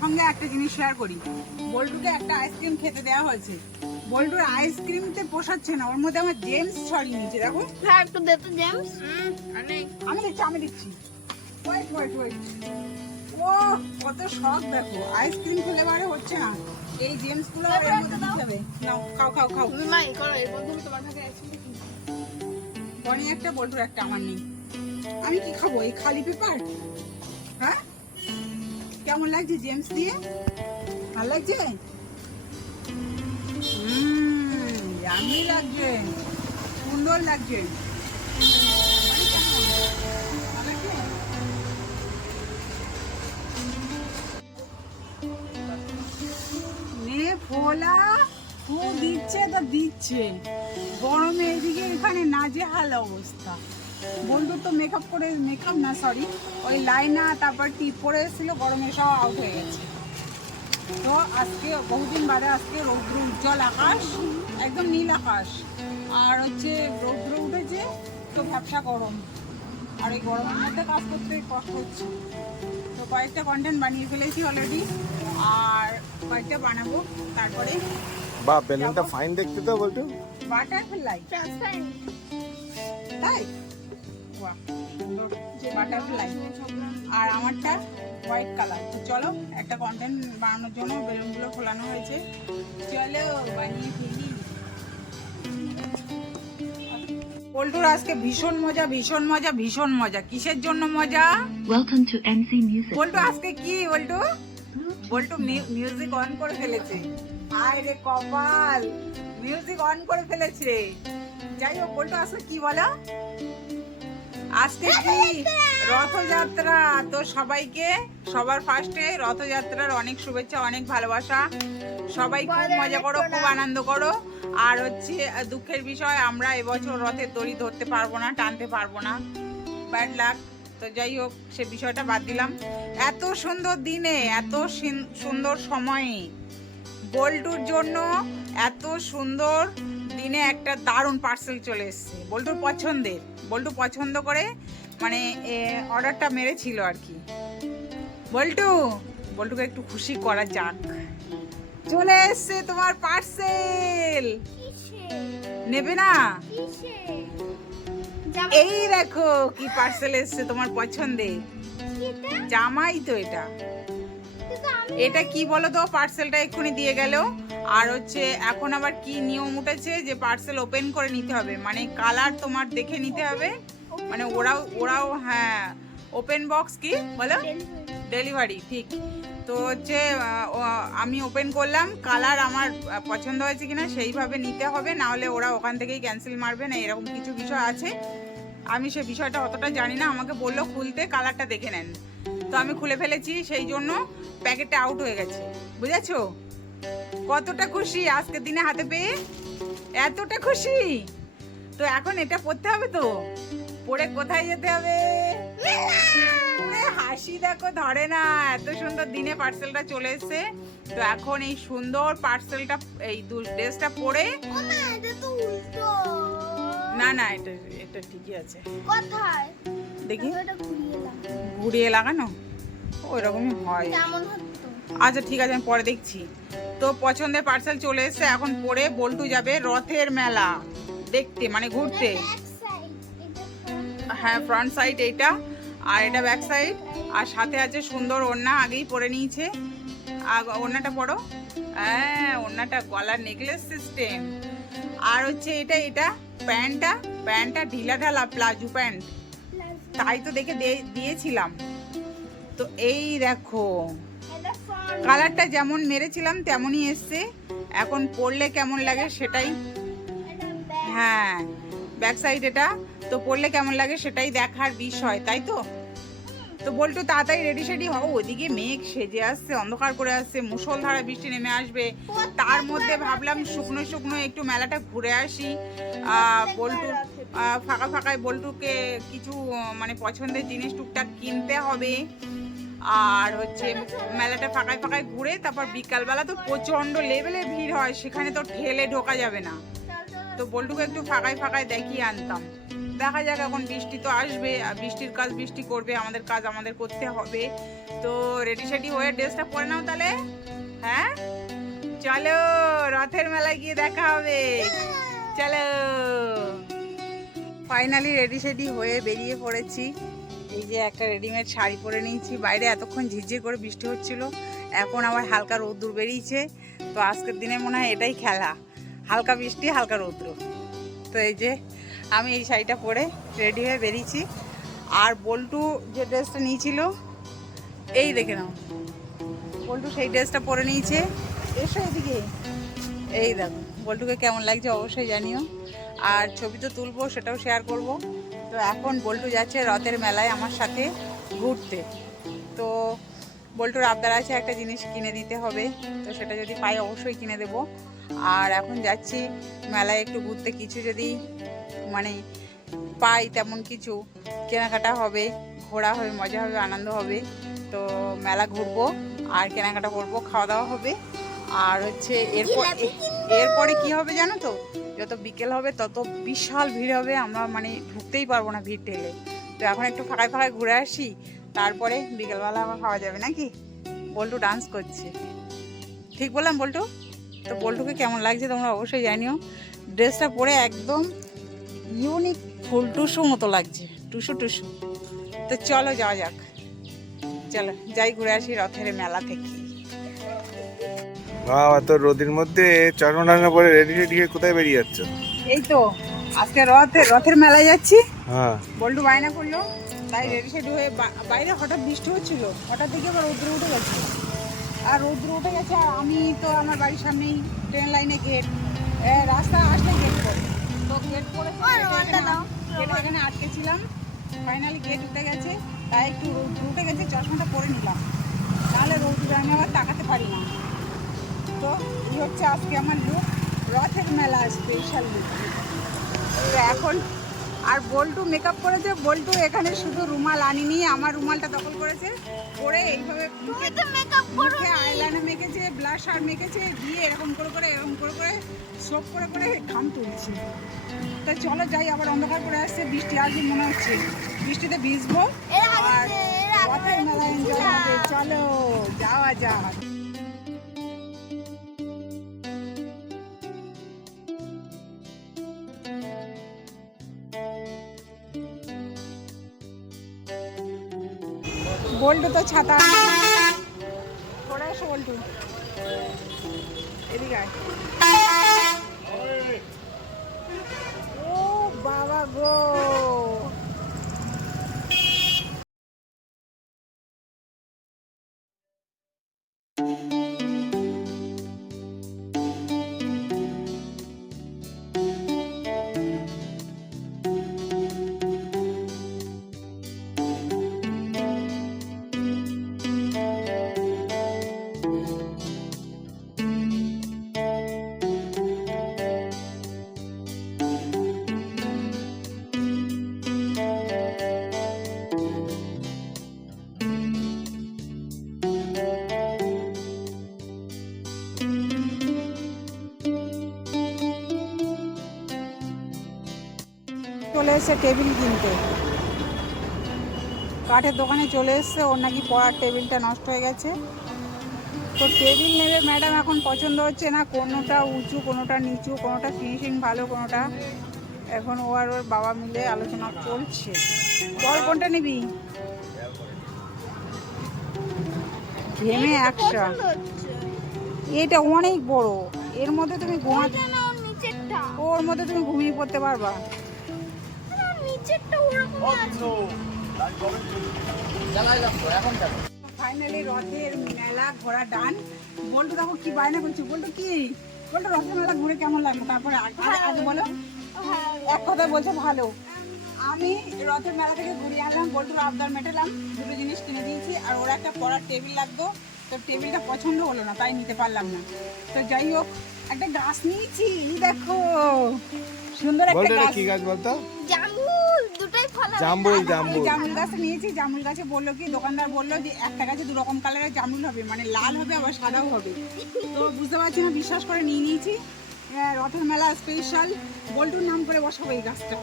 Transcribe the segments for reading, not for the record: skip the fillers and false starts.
সঙ্গে একটা জিনিস শেয়ার করি। বল্টুকে একটা আইসক্রিম খেতে দেওয়া হয়েছে, বল্টুর আইসক্রিমতে পোষাচ্ছে না, ওর মধ্যে আমার জেমস ছড়িয়ে নিয়েছে। দেখো হ্যাঁ, একটু দে তো জেমস। আমি দিচ্ছি ওয়েট ওয়েট ওয়েট। ও কত শখ দেখো, আইসক্রিম ফ্লেভারে হচ্ছে না, এই জেমস গুলো এর মধ্যে দিতে হবে। নাও খাও খাও খাও। তুমি মা এই করো, এর মধ্যে আমি তোমার কাছে আইসক্রিম কিনবো। বনি একটা বল্টুর একটা, আমার নেই। আমি কি খাবো এই খালি পেপার? হ্যাঁ কেমন লাগছে জেমস দিয়ে? ভালো লাগছে? ইয়াম্মি লাগছে, সুন্দর লাগছে। নে ফোলা খুব দিচ্ছে তো দিচ্ছে, গরমে এদিকে এখানে নাজেহাল অবস্থা। বন্ধু তো মেকআপ না সরি, ওই লাইনা তারপর টিপ পরে এসেছিল, গরমে সব আউট হয়ে গেছে। তো আজকে বহুদিন বাদে আজকে রৌদ্র উজ্জ্বল আকাশ, একদম নীল আকাশ, আর হচ্ছে রৌদ্র উঠেছে, তো ব্যবসা গরম, আর এই গরমের মধ্যে কাজ করতে কষ্ট হচ্ছে। তো কয়েকটা কন্টেন্ট বানিয়ে ফেলেছি অলরেডি, আর কয়েকটা বানাবো। তারপরে বা বেলুনটা ফাইন দেখতে তো বলতো, বাটারফ্লাই ট্রান্সপারেন্ট। তাই বাহ সুন্দর বাটারফ্লাই, আর আমারটা হোয়াইট কালার। তো চলো একটা কন্টেন্ট বানানোর জন্য বেলুনগুলো খোলানো হয়েছে, চলো বানিয়ে ফেলি। পল্টুর আজকে ভীষণ মজা ভীষণ মজা ভীষণ মজা। কিসের জন্য মজা? Welcome to MC Music. Paltu আজকে কি বল্টু? বল্টু মিউজিক অন করে ফেলেছে, হায় রে কপাল, মিউজিক অন করে ফেলেছে। যাই হোক বল্টু আজকে কি বলো? আজকে কি রথযাত্রা, তো সবাইকে সবার ফার্স্টে রথযাত্রার অনেক শুভেচ্ছা, অনেক ভালোবাসা। সবাই খুব মজা করো, খুব আনন্দ করো। আর হচ্ছে দুঃখের বিষয়, আমরা এবছর রথের দড়ি ধরতে পারবো না, টানতে পারবো না, ব্যাড লাক। তো যাই হোক সে বিষয়টা বাদ দিলাম। এত সুন্দর দিনে, এত সুন্দর সময়ে বল্টুর জন্য, এত সুন্দর দিনে একটা দারুণ পার্সেল চলে এসেছে বল্টুর পছন্দের। বল্টু পছন্দ করে মানে অর্ডারটা মেরেছিল আর কি। বল্টুকে একটু খুশি করা যাক, চলে এসছে তোমার পার্সেল। নেবে না? এই দেখো কি পার্সেল এসছে তোমার পছন্দের, জামাই তো এটা। এটা কি বলো তো, পার্সেলটা এক্ষুনি দিয়ে গেল। আর হচ্ছে এখন আবার কি নিয়ম উঠেছে যে পার্সেল ওপেন করে নিতে হবে, মানে কালার তোমার দেখে নিতে হবে, মানে ওরাও হ্যাঁ ওপেন বক্স কি বলো, ডেলিভারি ঠিক। তো হচ্ছে আমি ওপেন করলাম, কালার আমার পছন্দ হয়েছে কিনা সেইভাবে নিতে হবে, না হলে ওরা ওখান থেকেই ক্যান্সেল মারবে না, এরকম কিছু বিষয় আছে। আমি সে বিষয়টা অতটা জানি না, আমাকে বললো খুলতে কালারটা দেখে নেন, তো আমি খুলে ফেলেছি, সেই জন্য প্যাকেটটা আউট হয়ে গেছে। বুঝেছো কতটা খুশি আজকের দিনে হাতে পেয়ে, এতটা খুশি। তো এখন এটা পড়তে হবে, তো পরে কোথায় যেতে হবে? হাসি দেখো ধরে না, এত সুন্দর দিনে পার্সেলটা চলে এসেছে। তো এখন এই সুন্দর পার্সেলটা, এই ড্রেসটা পরে, না না এটা ঠিকই আছে, কোথায় দেখি এটা ঘুরিয়ে লাগানো, ওই রকমই হয়। কেমন হতো? আচ্ছা ঠিক আছে আমি পরে দেখছি। তো পছন্দের পার্সেল চলে এসেছে, এখন পরে বল্টু যাবে রথের মেলা দেখতে, মানে ঘুরতে। হ্যাঁ ফ্রন্ট সাইড এইটা, আর এটা ব্যাক সাইড, আর সাথে আছে সুন্দর ওড়না, আগেই পরে নিয়েছে। আর ওড়নাটা পরো, হ্যাঁ ওড়নাটা গলার নেকলেস সিস্টেম। আর হচ্ছে এটা প্যান্টটা ঢিলা ঢালা প্লাজো প্যান্ট, তাই তো দেখে দিয়েছিলাম। তো এই দেখো কালারটা যেমন মেরেছিলাম তেমনই এসছে, এখন পরলে কেমন লাগে সেটাই, হ্যাঁ ব্যাক সাইড এটা, তো পরলে কেমন লাগে সেটাই দেখার বিষয়, তাই তো। তো বল্টু তাড়াতাড়ি রেডি সেডি হও, ওদিকে মেঘ সেজে আসছে, অন্ধকার করে আসছে, মুষলধারা বৃষ্টি নেমে আসবে। তার মধ্যে ভাবলাম শুকনো শুকনো একটু মেলাটা ঘুরে আসি। বল্টুর ফাঁকায় বল্টুকে কিছু মানে পছন্দের জিনিস টুকটাক কিনতে হবে। আর হচ্ছে মেলাটা ফাঁকায় ঘুরে তারপর বিকালবেলা তো প্রচন্ড লেভেলে ভিড় হয়, সেখানে তো ঠেলে ঢোকা যাবে না, তো বল্টুকে একটু ফাঁকায় দেখিয়ে আনতাম। দেখা যাক, এখন বৃষ্টি তো আসবে, আর বৃষ্টির কাজ বৃষ্টি করবে, আমাদের কাজ আমাদের করতে হবে। তো রেডি সেডি হয়ে ড্রেসটা পরে নাও তাহলে। হ্যাঁ চলো, রথের মেলায় গিয়ে দেখা হবে, চলো। ফাইনালি রেডি সেডি হয়ে বেরিয়ে পড়েছি। এই যে একটা রেডিমেড শাড়ি পরে নিয়েছি। বাইরে এতক্ষণ ঝিরঝির করে বৃষ্টি হচ্ছিল, এখন আবার হালকা রোদ্দুর বেরিয়েছে। তো আজকের দিনে মনে হয় এটাই খেলা, হালকা বৃষ্টি হালকা রৌদ্র। তো এই যে আমি এই শাড়িটা পরে রেডি হয়ে বেরিয়েছি। আর বল্টু যে ড্রেসটা নিয়েছিল, এই দেখে নাও, বল্টু সেই ড্রেসটা পরে নিয়েছে। এসো এদিকে, এই দেখো বল্টুকে কেমন লাগছে অবশ্যই জানিও। আর ছবি তো তুলবো, সেটাও শেয়ার করব। তো এখন বল্টু যাচ্ছে রথের মেলায় আমার সাথে ঘুরতে। তো বল্টুর আবদার আছে একটা জিনিস কিনে দিতে হবে, তো সেটা যদি পাই অবশ্যই কিনে দেব। আর এখন যাচ্ছি মেলায় একটু ঘুরতে, কিছু যদি মানে পাই তেমন কিছু কেনাকাটা হবে, ঘোরা হবে, মজা হবে, আনন্দ হবে। তো মেলা ঘুরবো আর কেনাকাটা করবো, খাওয়া দাওয়া হবে। আর হচ্ছে এরপরে কি হবে জানো তো, যত বিকেল হবে তত বিশাল ভিড় হবে, আমরা মানে ঢুকতেই পারবো না ভিড় ঠেলে। তো এখন একটু ফাঁকায় ফাঁকায় ঘুরে আসি, তারপরে বিকেলবেলা আবার খাওয়া যাবে নাকি। বল্টু ডান্স করছে, ঠিক বললাম বল্টু? তো বল্টুকে কেমন লাগছে তোমরা অবশ্যই জানিও। ড্রেসটা পরে একদম ইউনিক ফুল টুসু মতো লাগছে, টুসু টুসু। তো চলো যাওয়া যাক, চলো যাই ঘুরে আসি রথের মেলা থেকে। বাবা, তো রোদের মধ্যে চশমা টাঙা পরে রেডি রেডি হয়ে কোথায় বেরিয়ে যাচ্ছ? এই তো আজকে রথের মেলায় যাচ্ছি। হ্যাঁ, বল্টু বায়না করলো, তাই রেডি সেডি হয়ে বাইরে হঠাৎ বৃষ্টি হচ্ছিল, হঠাৎ দেখে আবার রৌদ্র উঠে গেছে। আর রৌদ্র উঠে গেছে, আর আমি তো আমার বাড়ির সামনেই ট্রেন লাইনে গেট, রাস্তা আসলে গেট করে, তো গেট করে এখানে আটকেছিলাম। ফাইনালি গেট উঠে গেছে, তাই একটু রৌদ্র উঠে গেছে, চশমাটা পরে নিলাম, নাহলে রৌদ্রে আমি আবার তাকাতে পারি না। তো এই হচ্ছে আজকে আমার লুক, রথের মেলা স্পেশাল লুক। তো এখন আর বল্টু মেকআপ করেছে, বল্টু এখানে শুধু রুমাল আনিনি, আমার রুমালটা দখল করেছে, করে এইভাবে মুখে আইলাইনার মেখেছে, ব্লাশার মেখেছে, দিয়ে এরকম করে সোপ করে ঘাম তুলছে। তো চলো যাই, আবার অন্ধকার করে আসছে, বৃষ্টি আসবে মনে হচ্ছে, বৃষ্টিতে ভিজবো আর রথের মেলা এনজয় হবে। চলো যাওয়া যাক। বল্টু তো ছাতা, পড়ে এসো বল্টু, এদিকে আয়। ও বাবা গো, চলে এসছে টেবিল কিনতে, কাঠের দোকানে চলে এসছে, ওর নাকি পড়ার টেবিলটা নষ্ট হয়ে গেছে। তো টেবিল নেবে ম্যাডাম, এখন পছন্দ হচ্ছে না, কোনোটা উঁচু কোনোটা নিচু, কোনোটা ফিনিশিং ভালো কোনোটা, এখন ও আর ওর বাবা মিলে আলোচনা চলছে। বল কোনটা নিবি? ঘেমে একশো, এটা অনেক বড়, এর মধ্যে তুমি ঘুমাতে, ওর মধ্যে তুমি ঘুমিয়ে পড়তে পারবা। ফাইনালি রথের মেলা ঘোরা ডান। বল্টু দেখো কি বায়না করছি, বল্টু কি বল্টু রথের মেলা ঘুরে কেমন লাগলো? তারপরে আগে বলো, এক কথায় বলছে ভালো। আমি রথের মেলা থেকে ঘুরিয়ে আনলাম, বল্টুর আবদার মেটালাম, দুটো জিনিস কিনে দিয়েছি। আর ওরা একটা পড়ার টেবিল লাগতো, তো টেবিলটা পছন্দ হলো না, তাই নিতে পারলাম না। তো যাই হোক, একটা গাছ নিয়েছি, দেখো সুন্দর একটা গাছ। কি গাছ বলতো? জামুল, দুটোই ফল। জামুল জামুল গাছ নিয়েছি। জামুল গাছে বললো কি, দোকানদার বললো যে একটা গাছে দু রকম কালারের জামুল হবে, মানে লাল হবে আবার সাদাও হবে। তো বুঝতে পারছি না, বিশ্বাস করে নিয়ে নিয়েছি। রথের মেলা স্পেশাল বল্টুর নাম করে বসাবো এই গাছটা,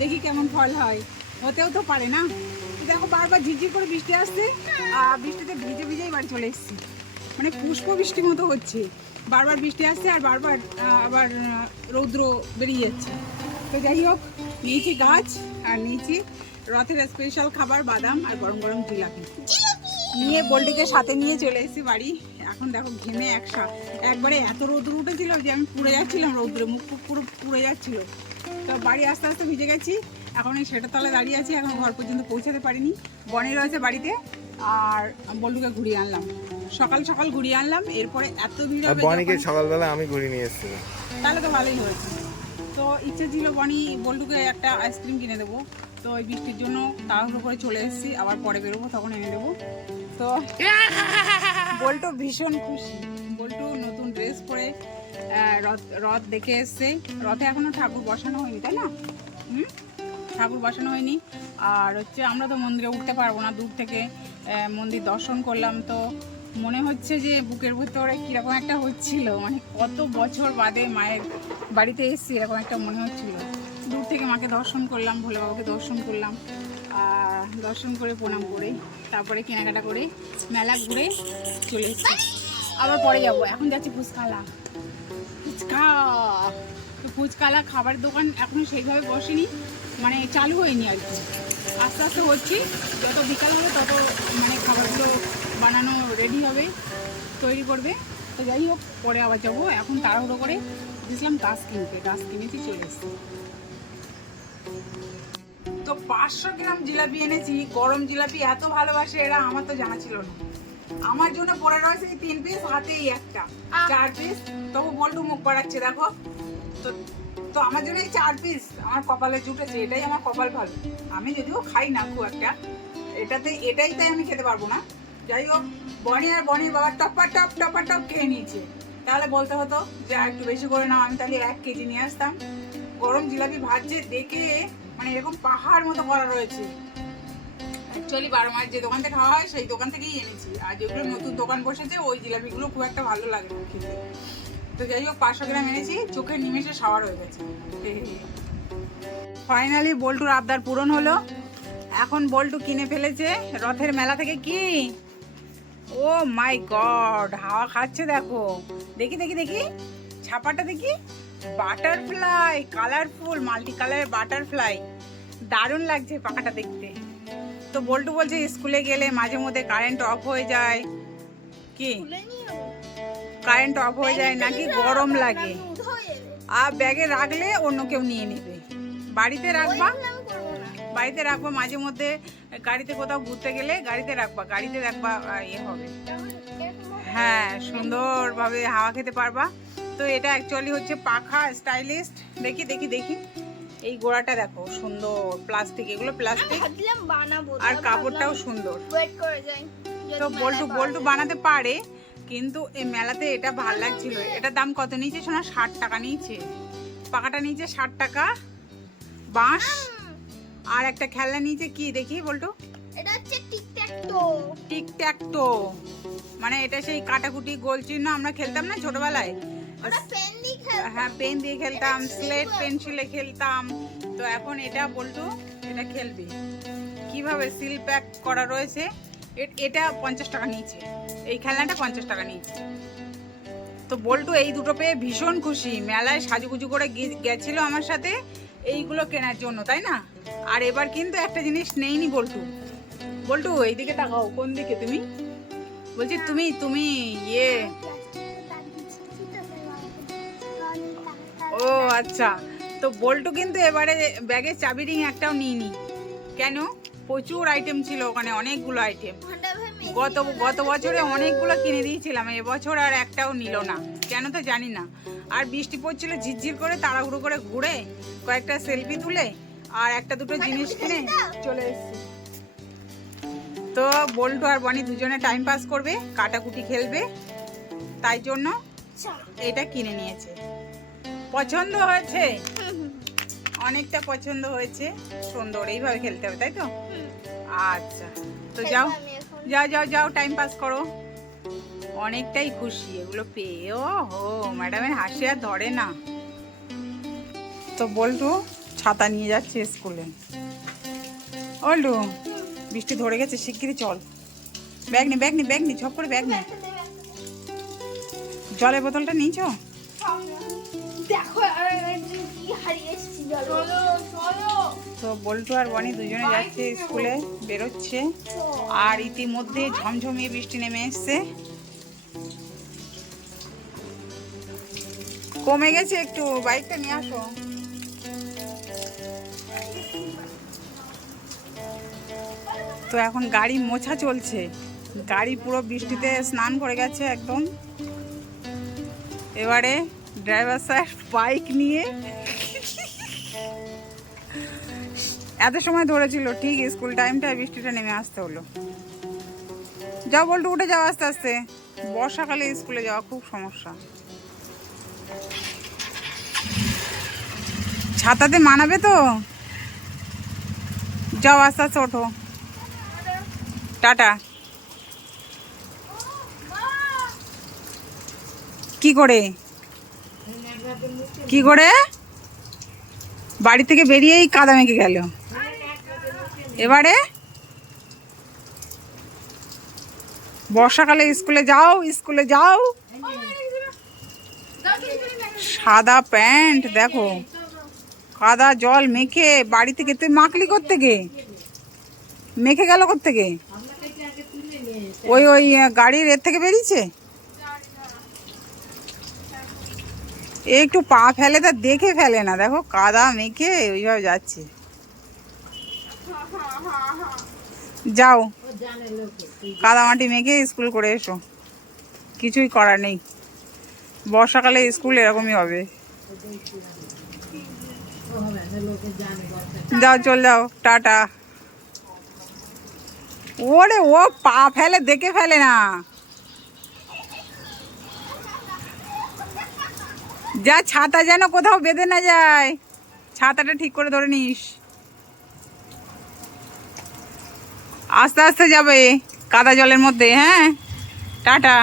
দেখি কেমন ফল হয়। হতেও তো পারে না। দেখো বারবার ঝিরঝির করে বৃষ্টি আসছে, আর বৃষ্টিতে ভিজে ভিজেই বাড়ি চলে এসেছি, মানে পুষ্প বৃষ্টির মতো হচ্ছে। বারবার বৃষ্টি আসছে আর বারবার আবার রৌদ্র বেরিয়ে যাচ্ছে। তো যাই হোক, নিয়েছি গাছ আর নিয়েছি রথের স্পেশাল খাবার বাদাম আর গরম গরম জিলাপি নিয়ে বল্টিকে সাথে নিয়ে চলে এসেছি বাড়ি। এখন দেখো ঘেমে একবারে এত রৌদ্র উঠেছিল যে আমি পুড়ে যাচ্ছিলাম, রৌদ্রে মুখ পুরো পুড়ে যাচ্ছিল। তো বাড়ি আস্তে আস্তে ভিজে গেছি, এখন এই সেটার তলায় দাঁড়িয়ে আছি, এখন ঘর পর্যন্ত পৌঁছাতে পারিনি। বনি রয়েছে বাড়িতে আর বল্টুকে ঘুরিয়ে আনলাম, সকাল সকাল ঘুরিয়ে আনলাম। এরপরে এত ভিড় হবে, বনিকে সকালবেলা আমি ঘুরিয়ে নিয়ে এসেছিলাম। তাহলে তো ভালোই হয়েছে। তো ইচ্ছে ছিল বনি বল্টুকে একটা আইসক্রিম কিনে দেবো, তো ওই বৃষ্টির জন্য তাড়াহুড়ো করে চলে এসেছি, আবার পরে বেরোবো তখন এনে দেবো। তো বল্টু ভীষণ খুশি, বল্টু নতুন ড্রেস পরে রথ দেখে এসছে। রথে এখনো ঠাকুর বসানো হয়নি, তাই না? ঠাকুর বসানো হয়নি। আর হচ্ছে আমরা তো মন্দিরে উঠতে পারবো না, দূর থেকে মন্দির দর্শন করলাম। তো মনে হচ্ছে যে বুকের ভিতরে কীরকম একটা হচ্ছিল, মানে কত বছর বাদে মায়ের বাড়িতে এসেছি এরকম একটা মনে হচ্ছিল। দূর থেকে মাকে দর্শন করলাম, ভোলে বাবাকে দর্শন করলাম, আর দর্শন করে প্রণাম করে তারপরে কেনাকাটা করে মেলা ঘুরে চলে এসেছি। আবার পরে যাব, এখন যাচ্ছি ফুচকালা। তো ফুচকালা খাবারের দোকান এখনও সেইভাবে বসেনি, মানে চালু হয়নি আর কি, আস্তে আস্তে হচ্ছি। যত বিকাল হবে তত মানে খাবারগুলো বানানো রেডি হবে, তৈরি করবে। তো যাই হোক, পরে আবার যাবো। এখন তাড়াহুড়ো করে দিয়েছিলাম গাছ কিনতে, গাছ কিনেছি, চলে এসেছি। তো 500 গ্রাম জিলাপি এনেছি, গরম জিলাপি এত ভালোবাসে এরা, আমার তো জানা ছিল না। আমার জন্য পড়ে রয়েছে 3 পিস, হাতেই একটা 4 পিস। তবু বল্টু মুখ বাড়াচ্ছে দেখো। তো তো আমার জন্য এই 4 পিস আমার কপালে জুটেছে, এটাই আমার কপাল ভালো। আমি যদিও খাই না খুব একটা, এটাই তাই আমি খেতে পারবো না। যাই হোক, বনি আর বনির বাবা টপা টপ খেয়ে নিয়েছে। তাহলে বলতে হতো যে আর একটু বেশি করে নাও, আমি তাহলে 1 কেজি নিয়ে আসতাম। গরম জিলাপি ভাজছে দেখে মানে এরকম পাহাড় মতো করা রয়েছে। অ্যাকচুয়ালি 12 মাস যে দোকান থেকে খাওয়া হয় সেই দোকান থেকেই এনেছি, আর যেগুলো নতুন দোকান বসেছে ওই জিলাপিগুলো খুব একটা ভালো লাগে না খেতে। তো যাই হোক, 500 গ্রাম এনেছি, চোখের নিমেষে সাওয়ার হয়ে গেছে। ফাইনালি বল্টুর আবদার পূরণ হলো। এখন বল্টু কিনে ফেলেছে রথের মেলা থেকে কি, ও মাই গড, হাওয়া খাচ্ছে দেখো। দেখি দেখি দেখি ছাপাটা দেখি, বাটারফ্লাই, কালারফুল মাল্টি কালারের বাটারফ্লাই, দারুণ লাগছে পাখাটা দেখতে। তো বল্টু বলছে স্কুলে গেলে মাঝে মধ্যে কারেন্ট অফ হয়ে যায়, কি কারেন্ট অফ হয়ে যায় নাকি গরম লাগে, আর ব্যাগে রাখলে অন্য কেউ নিয়ে নেবে। বাড়িতে রাখবা, বাড়িতে রাখবা, মাঝে মধ্যে গাড়িতে কোথাও ঘুরতে গেলে গাড়িতে রাখবা, গাড়িতে রাখবা, ইয়ে হবে, হ্যাঁ সুন্দরভাবে হাওয়া খেতে পারবা। তো এটা অ্যাকচুয়ালি হচ্ছে পাখা স্টাইলিস্ট। দেখি দেখি দেখি এই গোড়াটা দেখো সুন্দর, প্লাস্টিক, এগুলো প্লাস্টিক আর কাপড়টাও সুন্দর। তো বল্টু বানাতে পারে, কিন্তু এই মেলাতে এটা ভাল লাগছিল। এটার দাম কত নিয়েছে শোনা? 60 টাকা নিয়েছে। পাখাটা নিয়েছে 60 টাকা, বাঁশ আর একটা খেলনা নিয়েছে, কি দেখি বল্টু? এটা হচ্ছে টিকট্যাকটো। টিকট্যাকটো মানে এটা সেই কাটাকুটি গোল চিহ্ন আমরা খেলতাম না ছোটবেলায়, ওটা পেন দিয়ে খেলতাম। হ্যাঁ পেন দিয়ে খেলতাম, স্লেট পেন্সিলে খেলতাম। তো এখন এটা বল্টু এটা খেলবে। কিভাবে সিল প্যাক করা রয়েছে। এটা 50 টাকা নিয়েছে, এই খেলনাটা 50 টাকা নিয়েছে। তো বল্টু এই দুটো পেয়ে ভীষণ খুশি। মেলায় সাজুগুজু করে গেছিল আমার সাথে এইগুলো কেনার জন্য, তাই না? আর এবার কিন্তু একটা জিনিস নেইনি বল্টু। বল্টু এইদিকে তাকাও, কোন দিকে তুমি? বলছি তুমি ইয়ে, ও আচ্ছা। তো বল্টু কিন্তু এবারে ব্যাগের চাবি রিং একটাও নিইনি। কেন? প্রচুর আইটেম ছিল ওখানে, অনেকগুলো আইটেম। গত বছরে অনেকগুলো কিনে দিয়েছিলাম, এবছর আর একটাও নিল না, কেন তো জানি না। আর বৃষ্টি পড়ছিল ঝিরঝির করে, তাড়াহুড়ো করে ঘুরে কয়েকটা সেলফি তুলে আর একটা দুটো জিনিস কিনে চলে এসেছি। তো বল্টু আর বনি দুজনে টাইম পাস করবে, কাটাকুটি খেলবে, তাই জন্য এটা কিনে নিয়েছে। পছন্দ হয়েছে, অনেকটা পছন্দ হয়েছে, সুন্দর, এইভাবে খেলতে হবে তাই তো? আচ্ছা, তো যাও যাও যাও যাও টাইম পাস করো। অনেকটাই খুশি এগুলো পেয়ে। ও হো, ম্যাডামের হাসি আর ধরে না। তো বল্টু ছাতা নিয়ে যাচ্ছে স্কুলে। বল্টু বৃষ্টি ধরে গেছে, শিগগিরই চল। ব্যাগ নি ঝপ করে ব্যাগ নি। জলের বোতলটা নিয়েছো? দেখো কি হারিয়ে এসেছি চলো চলো। তো বল্টু আর বনি দুজনে যাচ্ছে স্কুলে, বেরোচ্ছে। আর ইতিমধ্যে ঝমঝমিয়ে বৃষ্টি নেমে এসছে, কমে গেছে একটু। বাইকটা নিয়ে আসো। তো এখন গাড়ি মোছা চলছে, গাড়ি পুরো বৃষ্টিতে স্নান করে গেছে একদম। এবারে ড্রাইভার স্যার বাইক নিয়ে এত সময় ধরেছিল, ঠিক স্কুল টাইমটায় বৃষ্টিটা নেমে আসতে হলো। যাও বল্টু, উঠে যাও আস্তে আস্তে, বর্ষাকালে স্কুলে যাওয়া খুব সমস্যা। ছাতাতে মানাবে তো? যাও আস্তে আস্তে ওঠো। টাটা। কি করে বাড়ি থেকে বেরিয়েই কাদা মেখে গেল। এবারে বর্ষাকালে স্কুলে যাও। সাদা প্যান্ট দেখো, কাদা জল মেখে বাড়ি থেকে। তুই মাখলি কোত্থেকে? মেখে গেল কোত্থেকে? ওই গাড়ির এর থেকে বেরিয়েছে। একটু পা ফেলে তা দেখে ফেলে না, দেখো কাদা মেখে ওইভাবে যাচ্ছে। যাও কাদা মাটি মেখে স্কুল করে এসো, কিছুই করার নেই। বর্ষাকালে স্কুল এরকমই হবে। যাও চল যাও, টাটা। ওরে ও পা ফেলে দেখে ফেলে না। যা, ছাতা যেন কোথাও বেঁধে না যায়, ছাতাটা ঠিক করে ধরে নিস। আস্তে আস্তে যাবে কাদা জলের মধ্যে। হ্যাঁ, টাটা।